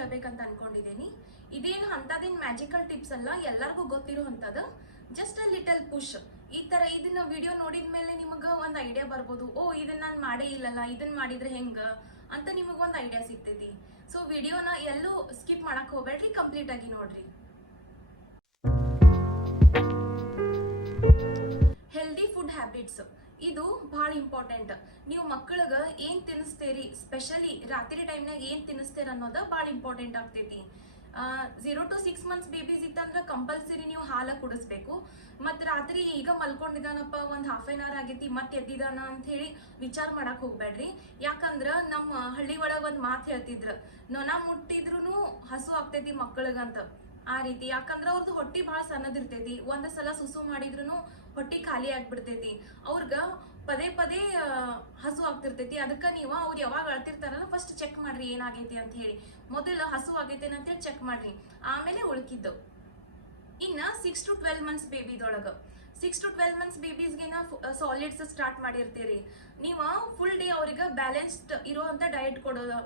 ಹೇಳ್ಬೇಕಂತ ಅನ್ಕೊಂಡಿದ್ದೀನಿ. ಇದೇನು ಅಂತದೇನು ಮ್ಯಾಜಿಕಲ್ ಟಿಪ್ಸ್ ಅಲ್ಲ, ಎಲ್ಲರಿಗೂ ಗೊತ್ತಿರೋ ಅಂತದ. Just a little push. ಈ ತರ ಇದನ್ನ ವಿಡಿಯೋ ನೋಡಿದ ಮೇಲೆ ನಿಮಗೆ ಒಂದು ಐಡಿಯಾ ಬರ್ಬೋದು, ಓ ಇದನ್ನ ನಾನು ಮಾಡೇ ಇಲ್ಲಲ್ಲ, ಇದನ್ನ ಮಾಡಿದ್ರೆ ಹೆಂಗ ಅಂತ ನಿಮಗೆ ಒಂದು ಐಡಿಯಾ ಸಿಗ್ತೈತಿ. ಸೊ ವಿಡಿಯೋನ ಎಲ್ಲೂ ಸ್ಕಿಪ್ ಮಾಡಕ್ ಹೋಗ್ಬೇಡ್ರಿ, ಕಂಪ್ಲೀಟ್ ಆಗಿ ನೋಡ್ರಿ. ಹೆಲ್ದಿ ಫುಡ್ ಹ್ಯಾಬಿಟ್ಸ್ ಇದು ಭಾಳ ಇಂಪಾರ್ಟೆಂಟ್. ನೀವು ಮಕ್ಕಳಿಗೆ ಏನ್ ತಿನ್ನಿಸ್ತೀರಿ, ಸ್ಪೆಷಲಿ ರಾತ್ರಿ ಟೈಮ್ನಾಗ ಏನ್ ತಿನ್ನಿಸ್ತೀರ ಅನ್ನೋದು ಭಾಳ ಇಂಪಾರ್ಟೆಂಟ್ ಆಗ್ತೈತಿ. 0 to 6 months ಬೇಬೀಸ್ ಇತ್ತಂದ್ರೆ ಕಂಪಲ್ಸರಿ ನೀವು ಹಾಲು ಕುಡಿಸ್ಬೇಕು. ಮತ್ತು ರಾತ್ರಿ ಈಗ ಮಲ್ಕೊಂಡಿದ್ದಾನಪ್ಪ, ಒಂದು ಹಾಫ್ ಆನ್ ಅವರ್ ಆಗೈತಿ ಮತ್ತೆ ಎದ್ದಿದಾನ ಅಂತ ಹೇಳಿ ವಿಚಾರ ಮಾಡಕ್ ಹೋಗ್ಬೇಡ್ರಿ. ಯಾಕಂದ್ರೆ ನಮ್ಮ ಹಳ್ಳಿ ಒಳಗೆ ಒಂದು ಮಾತು ಹೇಳ್ತಿದ್ರು, ನೊಣ ಮುಟ್ಟಿದ್ರು ಹಸು ಆಗ್ತೈತಿ ಮಕ್ಕಳಿಗಂತ. ಆ ರೀತಿ, ಯಾಕಂದ್ರೆ ಅವ್ರದ್ದು ಹೊಟ್ಟಿ ಭಾಳ ಸಣ್ಣದಿರ್ತೈತಿ. ಒಂದ್ ಸಲ ಸುಸು ಮಾಡಿದ್ರು ಹೊಟ್ಟಿ ಖಾಲಿ ಆಗ್ಬಿಡ್ತೈತಿ. ಅವ್ರಗ ಪದೇ ಪದೇ ಹಸು ಆಗ್ತಿರ್ತೈತಿ. ಅದಕ್ಕೆ ನೀವು ಅವ್ರು ಯಾವಾಗ ಅಳ್ತಿರ್ತಾರಲ್ಲ ಫಸ್ಟ್ ಚೆಕ್ ಮಾಡ್ರಿ ಏನಾಗೈತಿ ಅಂತ ಹೇಳಿ. ಮೊದಲು ಹಸು ಆಗೈತೆ ಅಂತೇಳಿ ಚೆಕ್ ಮಾಡ್ರಿ, ಆಮೇಲೆ ಉಳ್ಕಿದ್ದು. ಇನ್ನ 6 to 12 months ಬೇಬಿದೊಳಗ 6 to 12 months ಬೇಬೀಸ್ಗೆನ ಸಾಲಿಡ್ಸ್ ಸ್ಟಾರ್ಟ್ ಮಾಡಿರ್ತೀರಿ. ನೀವು ಫುಲ್ ಡೇ ಅವ್ರಿಗೆ ಬ್ಯಾಲೆನ್ಸ್ಡ್ ಇರುವಂತ ಡಯಟ್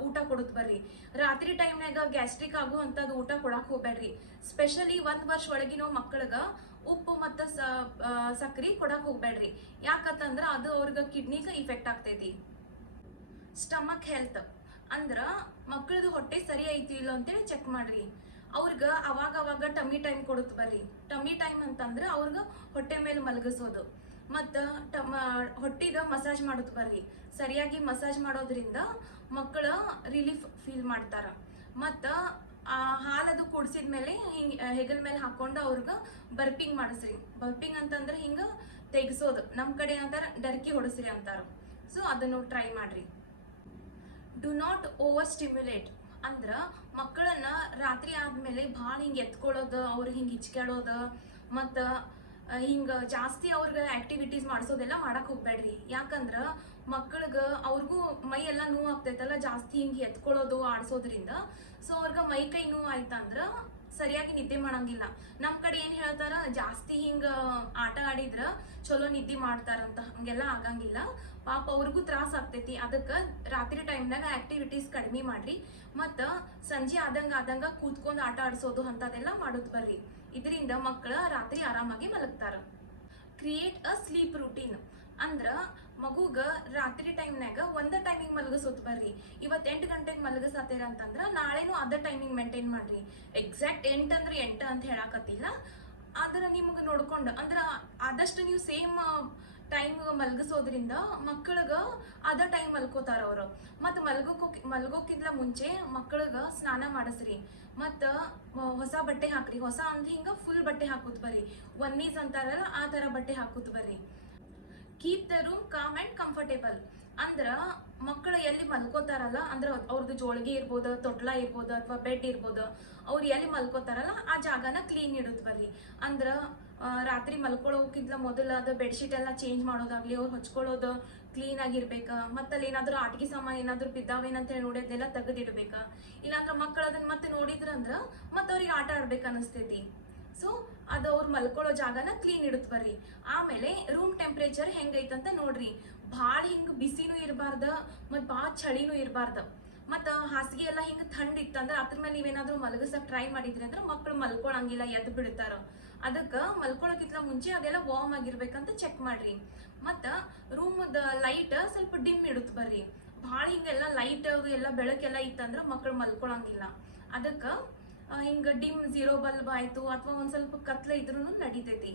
ಊಟ ಕೊಡೋದ್ ಬರ್ರಿ. ರಾತ್ರಿ ಟೈಮ್ನಾಗ ಗ್ಯಾಸ್ಟ್ರಿಕ್ ಆಗುವಂಥದ್ದು ಊಟ ಕೊಡಕ್ ಹೋಗ್ಬೇಡ್ರಿ. ಸ್ಪೆಷಲಿ 1 ವರ್ಷ ಒಳಗಿನ ಮಕ್ಕಳಿಗೆ ಉಪ್ಪು ಮತ್ತು ಸಕ್ರಿ ಕೊಡಕ್ ಹೋಗ್ಬೇಡ್ರಿ. ಯಾಕಂತಂದ್ರ ಅದು ಅವ್ರಿಗೆ ಕಿಡ್ನಿಗೆ ಇಫೆಕ್ಟ್ ಆಗ್ತೈತಿ. ಸ್ಟಮಕ್ ಹೆಲ್ತ್ ಅಂದ್ರ ಮಕ್ಕಳದು ಹೊಟ್ಟೆ ಸರಿ ಐತಿ ಇಲ್ಲ ಅಂತೇಳಿ ಚೆಕ್ ಮಾಡ್ರಿ. ಅವ್ರಿಗೆ ಅವಾಗ ಟಮ್ಮಿ ಟೈಮ್ ಕೊಡುತ್ತ ಬರ್ರಿ. ಟಮ್ಮಿ ಟೈಮ್ ಅಂತಂದ್ರೆ ಅವ್ರಿಗೆ ಹೊಟ್ಟೆ ಮೇಲೆ ಮಲಗಿಸೋದು ಮತ್ತು ಹೊಟ್ಟಿದ ಮಸಾಜ್ ಮಾಡೋದು ಬರ್ರಿ. ಸರಿಯಾಗಿ ಮಸಾಜ್ ಮಾಡೋದ್ರಿಂದ ಮಕ್ಕಳ ರಿಲೀಫ್ ಫೀಲ್ ಮಾಡ್ತಾರ. ಮತ್ತು ಹಾಲದು ಕುಡಿಸಿದ್ಮೇಲೆ ಹಿಂಗೆ ಹೆಗಲ ಮೇಲೆ ಹಾಕೊಂಡು ಅವ್ರಿಗೆ ಬರ್ಪಿಂಗ್ ಮಾಡಿಸ್ರಿ. ಬರ್ಪಿಂಗ್ ಅಂತಂದ್ರೆ ಹಿಂಗೆ ತೆಗಿಸೋದು, ನಮ್ಮ ಕಡೆ ಏನಂತಾರ ಡರ್ಕಿ ಹೊಡಿಸ್ರಿ ಅಂತಾರ. ಸೊ ಅದನ್ನು ಟ್ರೈ ಮಾಡ್ರಿ. ಡು ನಾಟ್ ಓವರ್ ಸ್ಟಿಮ್ಯುಲೇಟ್ ಅಂದ್ರ ಮಕ್ಕಳನ್ನ ರಾತ್ರಿ ಆದ್ಮೇಲೆ ಭಾಳ ಹಿಂಗೆ ಎತ್ಕೊಳ್ಳೋದು, ಅವ್ರಿಗೆ ಹಿಂಗೆ ಹಿಚ್ಕಾಡೋದು ಮತ್ತು ಹಿಂಗ ಜಾಸ್ತಿ ಅವ್ರಿಗೆ ಆಕ್ಟಿವಿಟೀಸ್ ಮಾಡಿಸೋದೆಲ್ಲ ಮಾಡಕ್ ಹೋಗ್ಬೇಡ್ರಿ. ಯಾಕಂದ್ರ ಮಕ್ಕಳಿಗೆ ಅವ್ರಿಗೂ ಮೈ ಎಲ್ಲ ನೋವು ಆಗ್ತೈತಲ್ಲ, ಜಾಸ್ತಿ ಹಿಂಗೆ ಎತ್ಕೊಳ್ಳೋದು ಆಡ್ಸೋದ್ರಿಂದ. ಸೊ ಅವ್ರಿಗೆ ಮೈ ಕೈ ನೋವು ಆಯ್ತಂದ್ರ ಸರಿಯಾಗಿ ನಿದ್ದೆ ಮಾಡಂಗಿಲ್ಲ. ನಮ್ಮ ಕಡೆ ಏನ್ ಹೇಳ್ತಾರ, ಜಾಸ್ತಿ ಹಿಂಗ ಆಟ ಆಡಿದ್ರ ಚಲೋ ನಿದ್ದೆ ಮಾಡ್ತಾರಂತ. ಹಂಗೆಲ್ಲ ಆಗಂಗಿಲ್ಲ, ಪಾಪ ಅವ್ರಿಗೂ ತ್ರಾಸ ಆಗ್ತೈತಿ. ಅದಕ್ಕೆ ರಾತ್ರಿ ಟೈಮ್ನಾಗ ಆಕ್ಟಿವಿಟೀಸ್ ಕಡಿಮೆ ಮಾಡ್ರಿ. ಮತ್ತು ಸಂಜೆ ಆದಂಗ ಕೂತ್ಕೊಂಡು ಆಟ ಆಡಿಸೋದು ಅಂತದೆಲ್ಲ ಮಾಡೋದು ಬರ್ರಿ. ಇದರಿಂದ ಮಕ್ಕಳು ರಾತ್ರಿ ಆರಾಮಾಗಿ ಮಲಗ್ತಾರ. ಕ್ರಿಯೇಟ್ ಅ ಸ್ಲೀಪ್ ರೂಟೀನ್ ಅಂದ್ರ ಮಗುಗ ರಾತ್ರಿ ಟೈಮ್ನಾಗ ಒಂದ ಟೈಮಿಂಗ್ ಮಲಗಿಸೋದು ಬರ್ರಿ. ಇವತ್ತು 8 ಗಂಟೆಗೆ ಮಲಗಿಸತ್ತೀರ ಅಂತಂದ್ರ ನಾಳೆನೂ ಅದ ಟೈಮಿಂಗ್ ಮೇಂಟೈನ್ ಮಾಡ್ರಿ. ಎಕ್ಸಾಕ್ಟ್ 8 ಅಂದ್ರೆ 8 ಅಂತ ಹೇಳಕತ್ತಿಲ್ಲ, ಆದ್ರೆ ನಿಮ್ಗೆ ನೋಡ್ಕೊಂಡು ಅಂದ್ರ ಆದಷ್ಟು ನೀವು ಸೇಮ್ ಟೈಮ್ ಮಲಗಿಸೋದ್ರಿಂದ ಮಕ್ಕಳಿಗೆ ಅದ ಟೈಮ್ ಮಲ್ಕೋತಾರ ಅವರು. ಮತ್ತು ಮಲ್ಗೋಕ್ಕಿಂತ ಮುಂಚೆ ಮಕ್ಕಳಿಗೆ ಸ್ನಾನ ಮಾಡಿಸ್ರಿ. ಮತ್ತು ಹೊಸ ಬಟ್ಟೆ ಹಾಕ್ರಿ. ಹೊಸ ಅಂತ ಹಿಂಗ ಫುಲ್ ಬಟ್ಟೆ ಹಾಕುತ್ ಬರ್ರಿ. ಒನ್ನೀಸ್ ಅಂತಾರಲ್ಲ ಆ ತರ ಬಟ್ಟೆ ಹಾಕುತ್ ಬರ್ರಿ. Keep the room com and comfortable ಅಂದ್ರ ಮಕ್ಕಳು ಎಲ್ಲಿ ಮಲ್ಕೋತಾರಲ್ಲ, ಅಂದ್ರೆ ಅವ್ರದ್ದು ಜೋಳಿಗೆ ಇರ್ಬೋದು, ತೊಟ್ಲ ಇರ್ಬೋದು, ಅಥವಾ ಬೆಡ್ ಇರ್ಬೋದು, ಅವ್ರು ಎಲ್ಲಿ ಮಲ್ಕೋತಾರಲ್ಲ ಆ ಜಾಗನ ಕ್ಲೀನ್ ಇಡುತ್ತ ಬರ್ರಿ. ಅಂದ್ರ ರಾತ್ರಿ ಮಲ್ಕೊಳ್ಳೋಕ್ಕಿಂತ ಮೊದಲ ಅದು ಬೆಡ್ಶೀಟ್ ಎಲ್ಲ ಚೇಂಜ್ ಮಾಡೋದಾಗ್ಲಿ, ಅವ್ರು ಹೊಚ್ಕೊಳ್ಳೋದು ಕ್ಲೀನ್ ಆಗಿರ್ಬೇಕ. ಮತ್ತೆ ಅಲ್ಲಿ ಏನಾದ್ರು ಆಟಿಕೆ ಸಾಮಾನು ಏನಾದ್ರು ಬಿದ್ದಾವೇನಂತ ಹೇಳಿ ನೋಡೋದೆಲ್ಲ ತೆಗೆದಿಡ್ಬೇಕ. ಇಲ್ಲಾಂದ್ರೆ ಮಕ್ಕಳು ಅದನ್ನ ಮತ್ತೆ ನೋಡಿದ್ರಂದ್ರ ಮತ್ತೆ ಅವ್ರಿಗೆ ಆಟ ಆಡ್ಬೇಕು ಅನಿಸ್ತೈತಿ. ಸೊ ಅದು ಅವ್ರು ಮಲ್ಕೊಳ್ಳೋ ಜಾಗನ ಕ್ಲೀನ್ ಇಡುತ್ತ ಬರ್ರಿ. ಆಮೇಲೆ ರೂಮ್ ಟೆಂಪ್ರೇಚರ್ ಹೆಂಗೈತಂತ ನೋಡ್ರಿ. ಭಾಳ ಹಿಂಗ ಬಿಸಿನೂ ಇರಬಾರ್ದ ಮತ್ತು ಭಾಳ ಚಳಿನೂ ಇರಬಾರ್ದ. ಮತ್ತು ಹಾಸಿಗೆ ಎಲ್ಲ ಹಿಂಗೆ ಥಂಡ್ ಇತ್ತಂದ್ರೆ ಅದ್ರ ಮೇಲೆ ನೀವೇನಾದ್ರೂ ಮಲಗಿಸಕ್ ಟ್ರೈ ಮಾಡಿದ್ರಿ ಅಂದ್ರೆ ಮಕ್ಕಳು ಮಲ್ಕೊಳಂಗಿಲ್ಲ, ಎದ್ದು ಬಿಡ್ತಾರ. ಅದಕ್ಕೆ ಮಲ್ಕೊಳಕ್ಕಿಂತ ಮುಂಚೆ ಅದೆಲ್ಲ ವಾರ್ಮ್ ಆಗಿರ್ಬೇಕಂತ ಚೆಕ್ ಮಾಡ್ರಿ. ಮತ್ತು ರೂಮದ ಲೈಟ್ ಸ್ವಲ್ಪ ಡಿಮ್ ಇಡುತ್ತ ಬರ್ರಿ. ಭಾಳ ಹಿಂಗೆಲ್ಲ ಲೈಟ್ ಎಲ್ಲ ಬೆಳಕೆಲ್ಲ ಇತ್ತಂದ್ರೆ ಮಕ್ಕಳು ಮಲ್ಕೊಳಂಗಿಲ್ಲ. ಅದಕ್ಕೆ ಹಿಂಗ ಡಿಮ್ 0 ಬಲ್ಬ್ ಆಯ್ತು, ಅಥವಾ ಒಂದ್ ಸ್ವಲ್ಪ ಕತ್ಲ ಇದ್ರೂ ನಡಿತೈತಿ.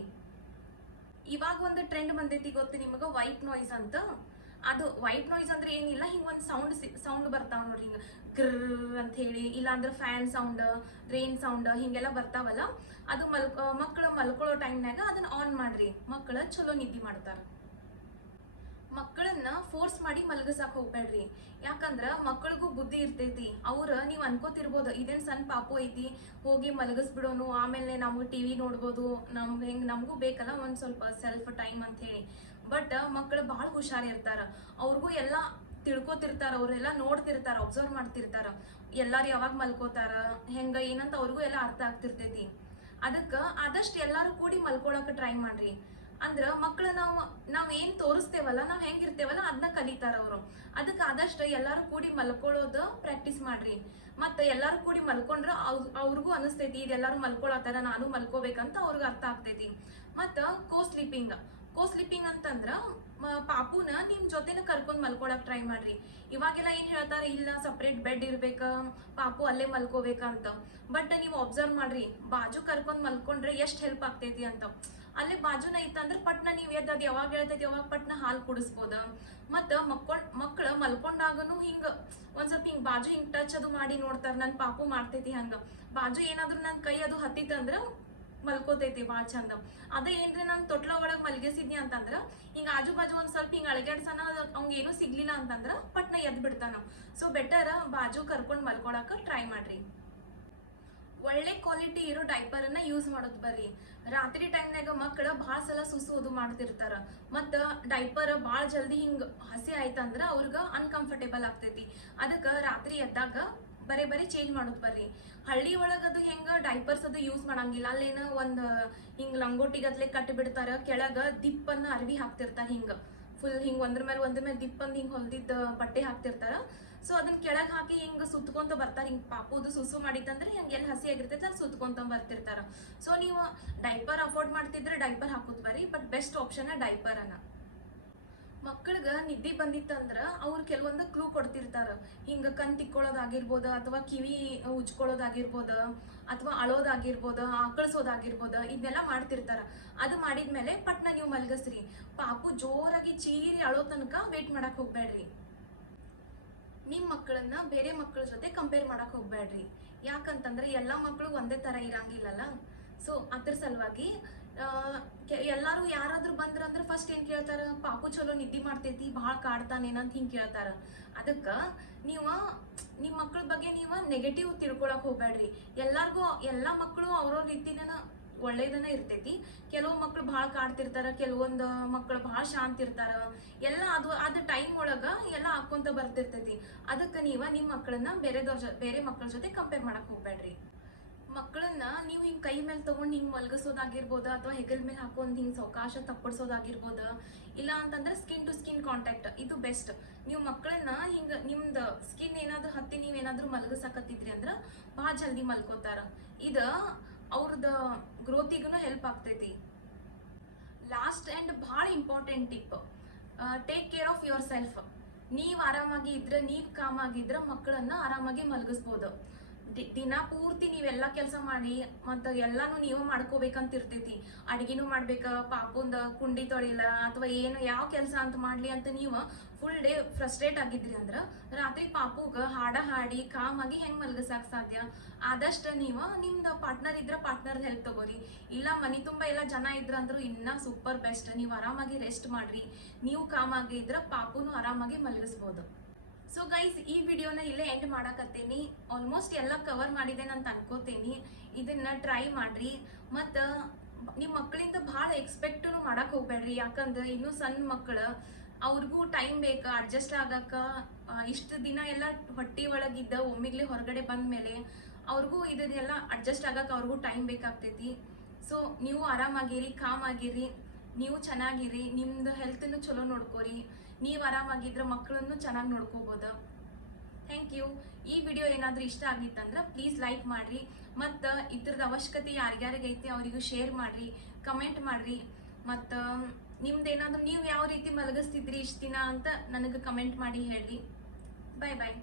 ಇವಾಗ ಒಂದು ಟ್ರೆಂಡ್ ಬಂದೈತಿ ಗೊತ್ತು ನಿಮಗೆ, ವೈಟ್ ನಾಯ್ಸ್ ಅಂತ. ಅದು ವೈಟ್ ನಾಯ್ಸ್ ಅಂದ್ರೆ ಏನಿಲ್ಲ, ಹಿಂಗ ಒಂದು ಸೌಂಡ್ ಬರ್ತಾವ ನೋಡ್ರಿ, ಹಿಂಗ ಗ್ರರ್ ಅಂತ ಹೇಳಿ, ಇಲ್ಲಾಂದ್ರೆ ಫ್ಯಾನ್ ಸೌಂಡ್, ರೇನ್ ಸೌಂಡ್ ಹಿಂಗೆಲ್ಲ ಬರ್ತಾವಲ್ಲ. ಅದು ಮಕ್ಕಳು ಮಲ್ಕೊಳ್ಳೋ ಟೈಮ್ನಾಗ ಅದನ್ನ ಆನ್ ಮಾಡ್ರಿ. ಮಕ್ಕಳು ಚಲೋ ನಿದ್ದೆ ಮಾಡ್ತಾರ. ಮಕ್ಕಳನ್ನ ಫೋರ್ಸ್ ಮಾಡಿ ಮಲಗಿಸಕ್ ಹೋಗ್ಬೇಡ್ರಿ. ಯಾಕಂದ್ರ ಮಕ್ಕಳಿಗೂ ಬುದ್ಧಿ ಇರ್ತೈತಿ. ಅವ್ರ ನೀವ್ ಅನ್ಕೋತಿರ್ಬೋದು, ಇದೇನ್ ಸಣ್ಣ ಪಾಪು ಐತಿ ಹೋಗಿ ಮಲಗಿಸ್ಬಿಡೋನು, ಆಮೇಲೆ ನಾವು ಟಿವಿ ನೋಡ್ಬೋದು, ನಮಗೂ ಬೇಕಲ್ಲ ಒಂದ್ ಸ್ವಲ್ಪ ಸೆಲ್ಫ್ ಟೈಮ್ ಅಂತ ಹೇಳಿ. ಬಟ್ ಮಕ್ಕಳು ಬಹಳ ಹುಷಾರಿರ್ತಾರ. ಅವ್ರಿಗೂ ಎಲ್ಲ ತಿಳ್ಕೊತಿರ್ತಾರ, ಅವ್ರೆಲ್ಲ ನೋಡ್ತಿರ್ತಾರ, ಅಬ್ಸರ್ವ್ ಮಾಡ್ತಿರ್ತಾರ. ಎಲ್ಲಾರು ಯಾವಾಗ ಮಲ್ಕೋತಾರ ಹೆಂಗ ಏನಂತ ಅವ್ರಿಗೂ ಎಲ್ಲ ಅರ್ಥ ಆಗ್ತಿರ್ತೈತಿ. ಅದಕ್ಕೆ ಆದಷ್ಟು ಎಲ್ಲಾರು ಕೂಡಿ ಮಲ್ಕೊಳಕ್ ಟ್ರೈ ಮಾಡ್ರಿ. ಅಂದ್ರ ಮಕ್ಳು ನಾವ್ ಏನ್ ತೋರಿಸ್ತೇವಲ್ಲ, ನಾವ್ ಹೆಂಗಿರ್ತೇವಲ್ಲ ಅದನ್ನ ಕಲಿತಾರ ಅವರು. ಅದಕ್ಕೆ ಆದಷ್ಟು ಎಲ್ಲಾರು ಕೂಡಿ ಮಲ್ಕೊಳ್ಳೋದು ಪ್ರಾಕ್ಟೀಸ್ ಮಾಡ್ರಿ. ಮತ್ತೆ ಎಲ್ಲಾರು ಕೂಡಿ ಮಲ್ಕೊಂಡ್ರ ಅವ್ರಿಗೂ ಅನಿಸ್ತೈತಿ ಇದೆಲ್ಲಾರು ಮಲ್ಕೊಳತ್ತಾರ, ನಾನು ಮಲ್ಕೋಬೇಕಂತ ಅವ್ರಿಗೆ ಅರ್ಥ ಆಗ್ತೈತಿ. ಮತ್ತ ಕೋ ಸ್ಲೀಪಿಂಗ್ ಅಂತಂದ್ರ ಪಾಪುನ ನಿಮ್ ಜೊತೆನ ಕರ್ಕೊಂಡ್ ಮಲ್ಕೊಳಕ್ ಟ್ರೈ ಮಾಡ್ರಿ. ಇವಾಗೆಲ್ಲ ಏನ್ ಹೇಳ್ತಾರ, ಇಲ್ಲ ಸಪ್ರೇಟ್ ಬೆಡ್ ಇರ್ಬೇಕ, ಪಾಪು ಅಲ್ಲೇ ಮಲ್ಕೋಬೇಕಂತ. ಬಟ್ ನೀವು ಅಬ್ಸರ್ವ್ ಮಾಡ್ರಿ, ಬಾಜು ಕರ್ಕೊಂಡ್ ಮಲ್ಕೊಂಡ್ರೆ ಎಷ್ಟ್ ಹೆಲ್ಪ್ ಆಗ್ತೈತಿ ಅಂತ. ಅಲ್ಲೇ ಬಾಜುನ ಇತ್ತಂದ್ರ ಪಟ್ನ ನೀವ್ ಎದ್ದದ್ ಯಾವಾಗ ಹೇಳ್ತೈತಿ ಯಾವಾಗ ಪಟ್ನ ಹಾಲ್ ಕುಡಿಸ್ಬೋದ. ಮತ್ತ ಮಕ್ಳು ಮಲ್ಕೊಂಡಾಗನು ಹಿಂಗ ಒಂದ್ ಸ್ವಲ್ಪ ಹಿಂಗ್ ಬಾಜು ಹಿಂಗ್ ಟಚ್ ಅದು ಮಾಡಿ ನೋಡ್ತಾರ, ನನ್ ಪಾಪು ಮಾಡ್ತೈತಿ ಹಂಗ. ಬಾಜು ಏನಾದ್ರು ನನ್ ಕೈ ಅದು ಹತ್ತಿತ್ತಂದ್ರ ಮಲ್ಕೋತೈತಿ ಬಾಳ್ ಚಂದ. ಅದೇ ಏನ್ರಿ ನಾನ್ ತೊಟ್ಲ ಒಳಗ್ ಮಲ್ಗಿಸಿದ್ನಿ ಅಂತಂದ್ರ ಹಿಂಗ ಆಜು ಬಾಜು ಒಂದ್ ಸ್ವಲ್ಪ ಹಿಂಗ್ ಅಳಗ್ಯಾಡ್ಸನ ಅವ್ಗ ಏನು ಸಿಗ್ಲಿಲ್ಲ ಅಂತಂದ್ರ ಪಟ್ನ ಎದ್ ಬಿಡ್ತಾನ. ಸೊ ಬೆಟರ್ ಬಾಜು ಕರ್ಕೊಂಡ್ ಮಲ್ಕೊಳಕ ಟ್ರೈ ಮಾಡ್ರಿ. ಒಳ್ಳೆ ಕ್ವಾಲಿಟಿ ಇರೋ ಡೈಪರ್ ಅನ್ನ ಯೂಸ್ ಮಾಡೋದ್ ಬರ್ರಿ. ರಾತ್ರಿ ಟೈಮ್ನಾಗ ಮಕ್ಕಳ ಬಹಳ ಸಲ ಸುಸು ಅದು ಮಾಡ್ತಿರ್ತಾರ. ಮತ್ತ ಡೈಪರ್ ಬಾಳ ಜಲ್ದಿ ಹಿಂಗ್ ಹಸಿ ಆಯ್ತಂದ್ರ ಅವ್ರಿಗೆ ಅನ್ಕಂಫರ್ಟೇಬಲ್ ಆಗ್ತೈತಿ. ಅದಕ್ಕ ರಾತ್ರಿ ಎದ್ದಾಗ ಬರೀ ಚೇಂಜ್ ಮಾಡೋದ್ ಬರ್ರಿ. ಹಳ್ಳಿ ಒಳಗ ಅದು ಹೆಂಗ ಡೈಪರ್ಸ್ ಅದು ಯೂಸ್ ಮಾಡಂಗಿಲ್ಲ, ಅಲ್ಲೇನ ಒಂದ್ ಹಿಂಗ್ ಲಂಗೋಟಿಗತ್ಲೆ ಕಟ್ಟಿ ಬಿಡ್ತಾರ, ಕೆಳಗ ದಿಪ್ಪನ್ನ ಅರ್ವಿ ಹಾಕ್ತಿರ್ತಾರ, ಹಿಂಗ ಫುಲ್ ಹಿಂಗ್ ಒಂದ್ರ ಮೇಲೆ ದಿಪ್ಪಂದ್ ಹಿಂಗ್ ಹೊಲ್ದಿದ್ದ ಬಟ್ಟೆ ಹಾಕ್ತಿರ್ತಾರ. ಸೊ ಅದನ್ನ ಕೆಳಗ್ ಹಾಕಿ ಹಿಂಗ್ ಸುತ್ಕೊಂತ ಬರ್ತಾರ. ಹಿಂಗ್ ಪಾಪುದು ಸುಸು ಮಾಡಿತ್ತಂದ್ರೆ ಹಿಂಗ್ ಎಲ್ಲಿ ಹಸಿ ಆಗಿರ್ತೈತೆ ಅಲ್ಲಿ ಸುತ್ಕೊಂತ ಬರ್ತಿರ್ತಾರ. ಸೊ ನೀವು ಡೈಪರ್ ಅಫೋರ್ಡ್ ಮಾಡ್ತಿದ್ರೆ ಡೈಪರ್ ಹಾಕುದ್ ಬರ್ರಿ, ಬಟ್ ಬೆಸ್ಟ್ ಆಪ್ಷನ್ ಡೈಪರ್ ಅನ್ನ. ಮಕ್ಕಳಿಗ ನಿದ್ದೆ ಬಂದಿತ್ತಂದ್ರ ಅವ್ರು ಕೆಲವೊಂದು ಕ್ಲೂ ಕೊಡ್ತಿರ್ತಾರ. ಹಿಂಗ ಕಣ್ ತಿಕ್ಕೊಳ್ಳೋದಾಗಿರ್ಬೋದ, ಅಥವಾ ಕಿವಿ ಉಜ್ಕೊಳ್ಳೋದಾಗಿರ್ಬೋದ, ಅಥವಾ ಅಳೋದಾಗಿರ್ಬೋದ, ಆಕಳ್ಸೋದಾಗಿರ್ಬೋದ, ಇದನ್ನೆಲ್ಲ ಮಾಡ್ತಿರ್ತಾರ. ಅದು ಮಾಡಿದ್ಮೇಲೆ ಪಟ್ನ ನೀವು ಮಲ್ಗಸ್ರಿ. ಪಾಪು ಜೋರಾಗಿ ಚೀರಿ ಅಳೋ ತನಕ ವೇಟ್ ಮಾಡಕ್ ಹೋಗ್ಬೇಡ್ರಿ. ನಿಮ್ ಮಕ್ಕಳನ್ನ ಬೇರೆ ಮಕ್ಕಳ ಜೊತೆ ಕಂಪೇರ್ ಮಾಡಕ್ ಹೋಗ್ಬೇಡ್ರಿ. ಯಾಕಂತಂದ್ರೆ ಎಲ್ಲಾ ಮಕ್ಕಳು ಒಂದೇ ತರ ಇರಂಗಿಲ್ಲಲ್ಲ. ಸೊ ಅದ್ರ ಸಲುವಾಗಿ ಎಲ್ಲಾರು ಯಾರಾದ್ರೂ ಬಂದ್ರಂದ್ರ ಫಸ್ಟ್ ಏನ್ ಕೇಳ್ತಾರ, ಪಾಪು ಚಲೋ ನಿದ್ದೆ ಮಾಡ್ತೈತಿ, ಬಹಳ ಕಾಡ್ತಾನೇನಂತ ಹಿಂಗ್ ಕೇಳ್ತಾರ. ಅದಕ್ಕ ನೀವ ನಿಮ್ ಮಕ್ಕಳ ಬಗ್ಗೆ ನೀವ ನೆಗೆಟಿವ್ ತಿಳ್ಕೊಳಕ್ ಹೋಗ್ಬೇಡ್ರಿ. ಎಲ್ಲಾ ಮಕ್ಕಳು ಅವ್ರವ್ರ ರೀತಿನ ಒಳ್ಳೇದನ್ನ ಇರ್ತೈತಿ. ಕೆಲವು ಮಕ್ಳು ಬಹಳ ಕಾಡ್ತಿರ್ತಾರ, ಕೆಲವೊಂದು ಮಕ್ಳು ಬಹಳ ಶಾಂತ ಇರ್ತಾರ. ಎಲ್ಲ ಅದು ಟೈಮ್ ಒಳಗ ಎಲ್ಲ ಹಾಕೊಂತ ಬರ್ತಿರ್ತೈತಿ. ಅದಕ್ಕ ನಿಮ್ ಮಕ್ಕಳನ್ನ ಬೇರೆ ಮಕ್ಕಳ ಜೊತೆ ಕಂಪೇರ್ ಮಾಡಕ್ ಹೋಗ್ಬೇಡ್ರಿ. ಮಕ್ಕಳನ್ನ ನೀವು ಹಿಂಗ್ ಕೈ ಮೇಲೆ ತಗೊಂಡ್ ಹಿಂಗ್ ಮಲ್ಗಿಸೋದಾಗಿರ್ಬೋದ, ಅಥವಾ ಹೆಗಲ್ ಮೇಲೆ ಹಾಕೊಂಡ್ ಹಿಂಗ್ ಸಾವಕಾಶ ತಪ್ಪಡಿಸೋದಾಗಿರ್ಬೋದ. ಇಲ್ಲ ಅಂತಂದ್ರೆ ಸ್ಕಿನ್ ಟು ಸ್ಕಿನ್ ಕಾಂಟ್ಯಾಕ್ಟ್ ಇದು ಬೆಸ್ಟ್. ನೀವು ಮಕ್ಕಳನ್ನ ಹಿಂಗ ನಿಮ್ದ ಸ್ಕಿನ್ ಏನಾದ್ರು ಹತ್ತಿ ನೀವೇನಾದ್ರೂ ಮಲ್ಗಸಕತ್ತಿದ್ರಿ ಅಂದ್ರ ಬಹಳ ಜಲ್ದಿ ಮಲ್ಕೋತಾರ. ಇದ ಅವ್ರದ ಗ್ರೋತಿಗೂ ಹೆಲ್ಪ್ ಆಗ್ತೈತಿ. ಲಾಸ್ಟ್ ಅಂಡ್ ಬಹಳ important tip, take care of your self. ನೀವ್ ಆರಾಮಾಗಿ ಇದ್ರೆ, ನೀವ್ ಕಾಮಾಗಿದ್ರ ಮಕ್ಕಳನ್ನ ಆರಾಮಾಗಿ ಮಲ್ಗಿಸ್ಬೋದು. ದಿನ ಪೂರ್ತಿ ನೀವೆಲ್ಲಾ ಕೆಲಸ ಮಾಡಿ ಮತ್ತ ಎಲ್ಲಾನು ನೀವು ಮಾಡ್ಕೋಬೇಕಂತ ಇರ್ತೈತಿ. ಅಡ್ಗಿನೂ ಮಾಡ್ಬೇಕ, ಪಾಪುಂದ ಕುಂಡಿ ತೊಳಿಲ್ಲ, ಅಥವಾ ಏನು ಯಾವ ಕೆಲಸ ಅಂತ ಮಾಡ್ಲಿ ಅಂತ ನೀವು ಫುಲ್ ಡೇ ಫ್ರಸ್ಟ್ರೇಟ್ ಆಗಿದ್ರಿ ಅಂದ್ರ ರಾತ್ರಿ ಪಾಪುಗ ಹಾಡ ಹಾಡಿ ಕಾಮಾಗಿ ಹೆಂಗ್ ಮಲ್ಗಸಾಕ್ ಸಾಧ್ಯ? ಆದಷ್ಟ ನೀವು ನಿಮ್ದ ಪಾರ್ಟ್ನರ್ ಇದ್ರ ಪಾರ್ಟ್ನರ್ ಹೆಲ್ಪ್ ತಗೋರಿ. ಇಲ್ಲ ಮನಿ ತುಂಬಾ ಎಲ್ಲ ಜನ ಇದ್ರ ಅಂದ್ರು ಇನ್ನ ಸೂಪರ್ ಬೆಸ್ಟ್. ನೀವು ಆರಾಮಾಗಿ ರೆಸ್ಟ್ ಮಾಡ್ರಿ. ನೀವು ಕಾಮಾಗಿ ಇದ್ರ ಪಾಪುನು ಆರಾಮಾಗಿ ಮಲಗಿಸ್ಬೋದು. ಸೊ ಗೈಸ್, ಈ ವಿಡಿಯೋನ ಇಲ್ಲೇ ಎಂಡ್ ಮಾಡಕತ್ತೇನಿ. ಆಲ್ಮೋಸ್ಟ್ ಎಲ್ಲ ಕವರ್ ಮಾಡಿದ್ದೇನೆ ಅಂತ ಅನ್ಕೋತೇನಿ. ಇದನ್ನ ಟ್ರೈ ಮಾಡ್ರಿ. ಮತ್ತ ನಿಮ್ ಮಕ್ಕಳಿಂದ ಬಹಳ ಎಕ್ಸ್ಪೆಕ್ಟನು ಮಾಡಕ್ ಹೋಗ್ಬೇಡ್ರಿ. ಯಾಕಂದ್ರೆ ಇನ್ನು ಸಣ್ಣ ಮಕ್ಕಳು, ಅವ್ರಿಗೂ ಟೈಮ್ ಬೇಕು ಅಡ್ಜಸ್ಟ್ ಆಗಕ್ಕ. ಇಷ್ಟು ದಿನ ಎಲ್ಲ ಹೊಟ್ಟಿ ಒಳಗಿದ್ದ ಒಮ್ಮಿಗ್ಲೆ ಹೊರಗಡೆ ಬಂದ್ಮೇಲೆ ಅವ್ರಿಗೂ ಇದನ್ನೆಲ್ಲ ಅಡ್ಜಸ್ಟ್ ಆಗಕ್ಕೆ ಅವ್ರಿಗೂ ಟೈಮ್ ಬೇಕಾಗ್ತೈತಿ. ಸೊ ನೀವು ಆರಾಮಾಗಿರಿ, ಕಾಮ್ ಆಗಿರಿ, ನೀವು ಚೆನ್ನಾಗಿರಿ, ನಿಮ್ದು ಹೆಲ್ತ್ನು ಚಲೋ ನೋಡ್ಕೋರಿ. ನೀವು ಆರಾಮಾಗಿದ್ರೆ ಮಕ್ಕಳನ್ನು ಚೆನ್ನಾಗಿ ನೋಡ್ಕೋಬಹುದು. Thank you. ಈ ವಿಡಿಯೋ ಏನಾದ್ರೂ ಇಷ್ಟ ಆಗಿತ್ತಂದ್ರ ಪ್ಲೀಸ್ ಲೈಕ್ ಮಾಡ್ರಿ. ಮತ್ತ ಇದ್ರದ ಅವಶ್ಯಕತೆ ಯಾರ್ಯಾರಿಗೈತಿ ಅವರಿಗೂ ಶೇರ್ ಮಾಡ್ರಿ, ಕಮೆಂಟ್ ಮಾಡ್ರಿ. ಮತ್ತ ನಿಮ್ದೇನಾದ್ರೂ ನೀವು ಯಾವ ರೀತಿ ಮಲಗಿಸ್ತಿದ್ರಿ ಇಷ್ಟ ದಿನ ಅಂತ ನನಗೆ ಕಮೆಂಟ್ ಮಾಡಿ ಹೇಳ್ರಿ. ಬಾಯ್ ಬಾಯ್.